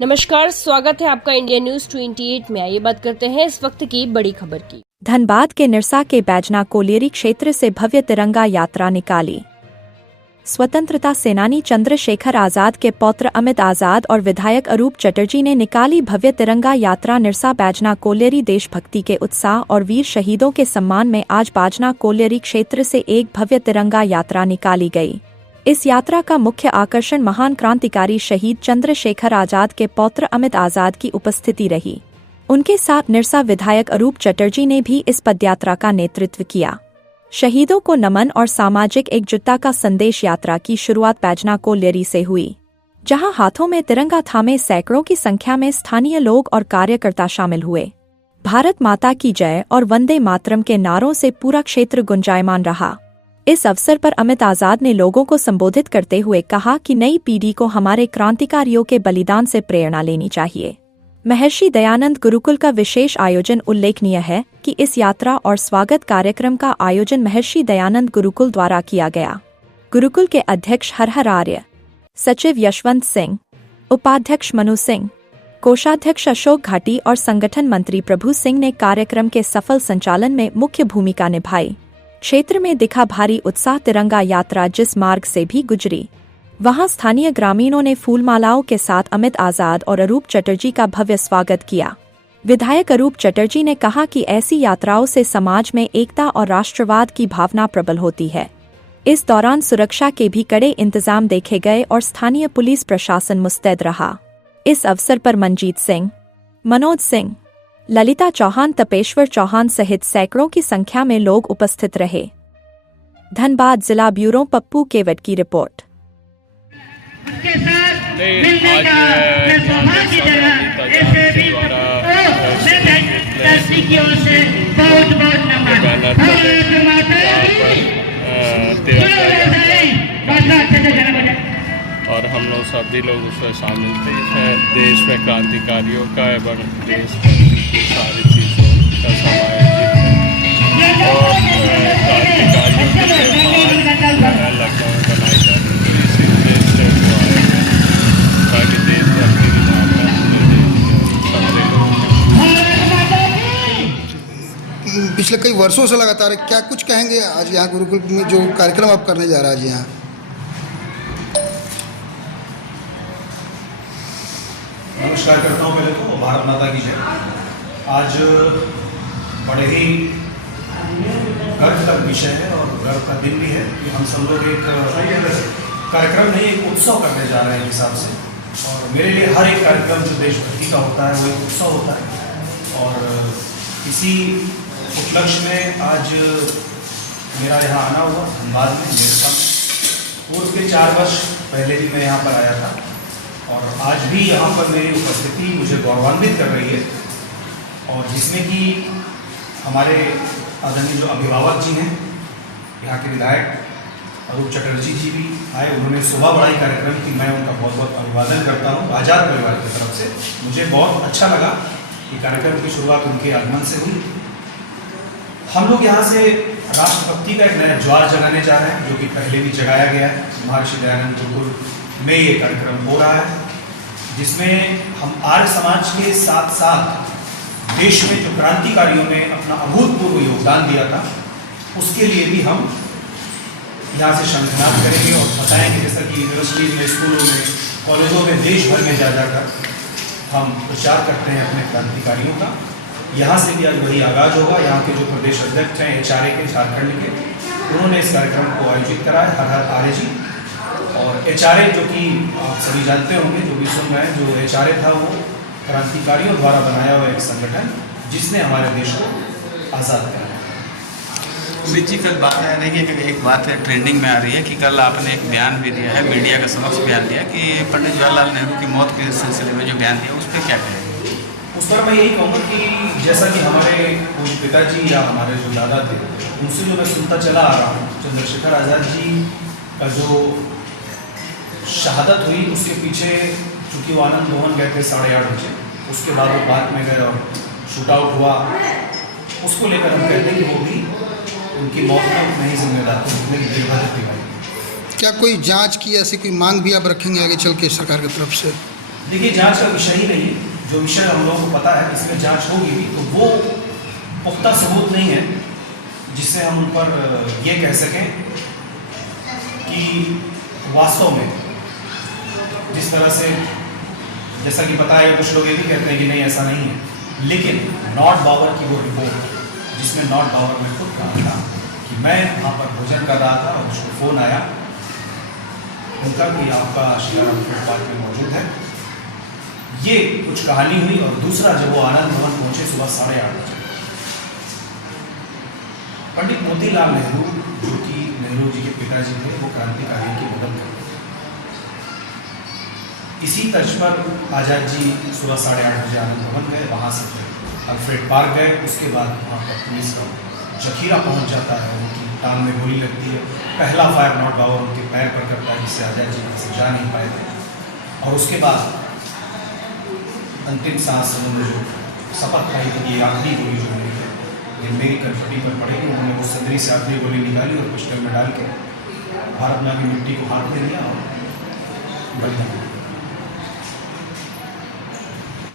नमस्कार, स्वागत है आपका इंडिया न्यूज 28 में। आइए बात करते हैं इस वक्त की बड़ी खबर की। धनबाद के निरसा के बैजना कोलियरी क्षेत्र से भव्य तिरंगा यात्रा निकाली। स्वतंत्रता सेनानी चंद्रशेखर आजाद के पौत्र अमित आजाद और विधायक अरूप चटर्जी ने निकाली भव्य तिरंगा यात्रा। निरसा बैजना कोलियरी देशभक्ति के उत्साह और वीर शहीदों के सम्मान में आज बैजना कोलियरी क्षेत्र से एक भव्य तिरंगा यात्रा निकाली गई। इस यात्रा का मुख्य आकर्षण महान क्रांतिकारी शहीद चंद्रशेखर आजाद के पौत्र अमित आजाद की उपस्थिति रही। उनके साथ निरसा विधायक अरूप चटर्जी ने भी इस पदयात्रा का नेतृत्व किया। शहीदों को नमन और सामाजिक एकजुटता का संदेश। यात्रा की शुरुआत बैजना कोलियरी से हुई, जहां हाथों में तिरंगा थामे सैकड़ों की संख्या में स्थानीय लोग और कार्यकर्ता शामिल हुए। भारत माता की जय और वंदे मातरम के नारों से पूरा क्षेत्र गुंजायमान रहा। इस अवसर पर अमित आजाद ने लोगों को संबोधित करते हुए कहा कि नई पीढ़ी को हमारे क्रांतिकारियों के बलिदान से प्रेरणा लेनी चाहिए। महर्षि दयानंद गुरुकुल का विशेष आयोजन उल्लेखनीय है कि इस यात्रा और स्वागत कार्यक्रम का आयोजन महर्षि दयानंद गुरुकुल द्वारा किया गया। गुरुकुल के अध्यक्ष हरहर आर्य, सचिव यशवंत सिंह, उपाध्यक्ष मनु सिंह, कोषाध्यक्ष अशोक घाटी और संगठन मंत्री प्रभु सिंह ने कार्यक्रम के सफल संचालन में मुख्य भूमिका निभाई। क्षेत्र में दिखा भारी उत्साह। तिरंगा यात्रा जिस मार्ग से भी गुजरी, वहां स्थानीय ग्रामीणों ने फूलमालाओं के साथ अमित आजाद और अरूप चटर्जी का भव्य स्वागत किया। विधायक अरूप चटर्जी ने कहा कि ऐसी यात्राओं से समाज में एकता और राष्ट्रवाद की भावना प्रबल होती है। इस दौरान सुरक्षा के भी कड़े इंतजाम देखे गए और स्थानीय पुलिस प्रशासन मुस्तैद रहा। इस अवसर पर मनजीत सिंह, मनोज सिंह, ललिता चौहान, तपेश्वर चौहान सहित सैकड़ों की संख्या में लोग उपस्थित रहे। धनबाद जिला ब्यूरो पप्पू केवट की रिपोर्ट। और हम लोग सभी लोग उसमें शामिल थे। देश में क्रांतिकारियों का एवं देश की सारी चीज़ों का समायोजित है और क्रांतिकारियों के लिए लखनऊ में बनाई जाती है। इसी उद्देश्य से वो आए हैं ताकि देशभक्ति की भावना पिछले कई वर्षों से लगातार क्या कुछ कहेंगे आज यहाँ गुरुकुल में जो कार्यक्रम आप करने जा रहे हैं आज यहाँ? नमस्कार करता हूँ। पहले तो भारत माता की जय। आज बड़े ही गर्व का विषय है और गर्व का दिन भी है कि हम सब लोग एक कार्यक्रम नहीं, एक उत्सव करने जा रहे हैं हिसाब से। और मेरे लिए हर एक कार्यक्रम जो देशभक्ति का होता है वो एक उत्सव होता है। और इसी उपलक्ष्य में आज मेरा यहाँ आना हुआ धनबाद में। पूर्व के 4 वर्ष पहले भी मैं यहाँ पर आया था और आज भी यहाँ पर मेरी उपस्थिति मुझे गौरवान्वित कर रही है। और जिसमें कि हमारे आदरणीय जो अभिभावक जी हैं, यहाँ के विधायक अरूप चटर्जी जी भी आए। उन्होंने सुबह बड़ा ही कार्यक्रम की, मैं उनका बहुत बहुत अभिवादन करता हूँ आजाद परिवार की तरफ से। मुझे बहुत अच्छा लगा कि कार्यक्रम की शुरुआत उनके आगमन से हुई। हम लोग यहाँ से राष्ट्रभक्ति का एक नया ज्वार जगाने जा रहे हैं, जो कि पहले भी जगाया गया है। महर्षि दयानंद गुरुकुल में ये कार्यक्रम हो रहा है, जिसमें हम आर्य समाज के साथ साथ देश में जो क्रांतिकारियों ने अपना अभूतपूर्व योगदान दिया था, उसके लिए भी हम यहाँ से शंखनाद करेंगे और बताएंगे। जैसा कि यूनिवर्सिटीज़ में, स्कूलों में, कॉलेजों में, देश भर में जा जाकर हम प्रचार करते हैं अपने क्रांतिकारियों का। यहाँ से भी आज वही आगाज होगा। यहाँ के जो प्रदेश अध्यक्ष हैं HRA के, झारखंड के, उन्होंने इस कार्यक्रम को आयोजित करा है, हरहर आर्य जी। और HRA जो कि आप सभी जानते होंगे, जो भी सुन रहे हैं, जो HRA था वो क्रांतिकारियों द्वारा बनाया हुआ एक संगठन जिसने हमारे देश को आज़ाद कराया। जी, कल बात है कि एक बात है ट्रेंडिंग में आ रही है कि कल आपने एक बयान भी दिया है, मीडिया के समक्ष बयान दिया कि पंडित जवाहरलाल नेहरू की मौत के सिलसिले में जो बयान दिया, उस पर क्या कहेंगे? उस पर मैं यही कहूँगा कि जैसा कि हमारे पिताजी या हमारे जो दादा थे, उनसे जो मैं सुनता चला आ रहा हूँ, चंद्रशेखर आज़ाद जी का जो शहादत हुई, उसके पीछे चूँकि वो आनंद मोहन गए थे 8:30 बजे, उसके बाद वो पार्क में गए और शूट आउट हुआ। उसको लेकर हम कहते हैं कि वो भी उनकी मौत में उतना ही जिम्मेदार थे जितने वीरभद्र तिवारी। क्या कोई जांच की ऐसी कोई मांग भी आप रखेंगे आगे चल के सरकार की तरफ से? देखिए, जांच का विषय ही नहीं है। जो विषय हम लोगों को पता है, इसमें जांच होगी भी तो वो पुख्ता सबूत नहीं है जिससे हम उन पर ये कह सकें कि वास्तव में जिस तरह से, जैसा कि पता है, कुछ लोग ये भी कहते हैं कि नहीं ऐसा नहीं है, लेकिन नॉट बावर की वो रिपोर्ट जिसमें नॉट बावर में खुद कहा था कि मैं वहाँ पर भोजन कर रहा था और उसको फ़ोन आया उनका कि आपका शिलाराम फूड पार्क में मौजूद है। ये कुछ कहानी हुई। और दूसरा, जब वो आनंद भवन पहुँचे सुबह 8:30 बजे, पंडित मोतीलाल नेहरू, जो कि नेहरू जी के पिताजी थे, वो क्रांतिकारी की मदद करते थे। इसी तर्ज पर आज़ाद जी सुबह 8:30 बजे आनंद भवन गए, वहाँ से फिर अल्फ्रेड पार्क गए। उसके बाद वहाँ पर पुलिस का जखीरा पहुँच जाता है, उनकी टांग में गोली लगती है। पहला फायर नॉट बावर उनके पैर पर करता है, जिससे आज़ाद जी वहाँ से जा नहीं पाए थे। और उसके बाद अंतिम सांस उन्होंने जो शपथ खाई थी, ये आखिरी गोली जो हुई है ये मेरी कनपटी पर पड़ेगी, उन्होंने वो सदरी से आखिरी गोली निकाली और पिस्टल में डाल के भारत माँ की मिट्टी को हाथ में लिया और बलिदान।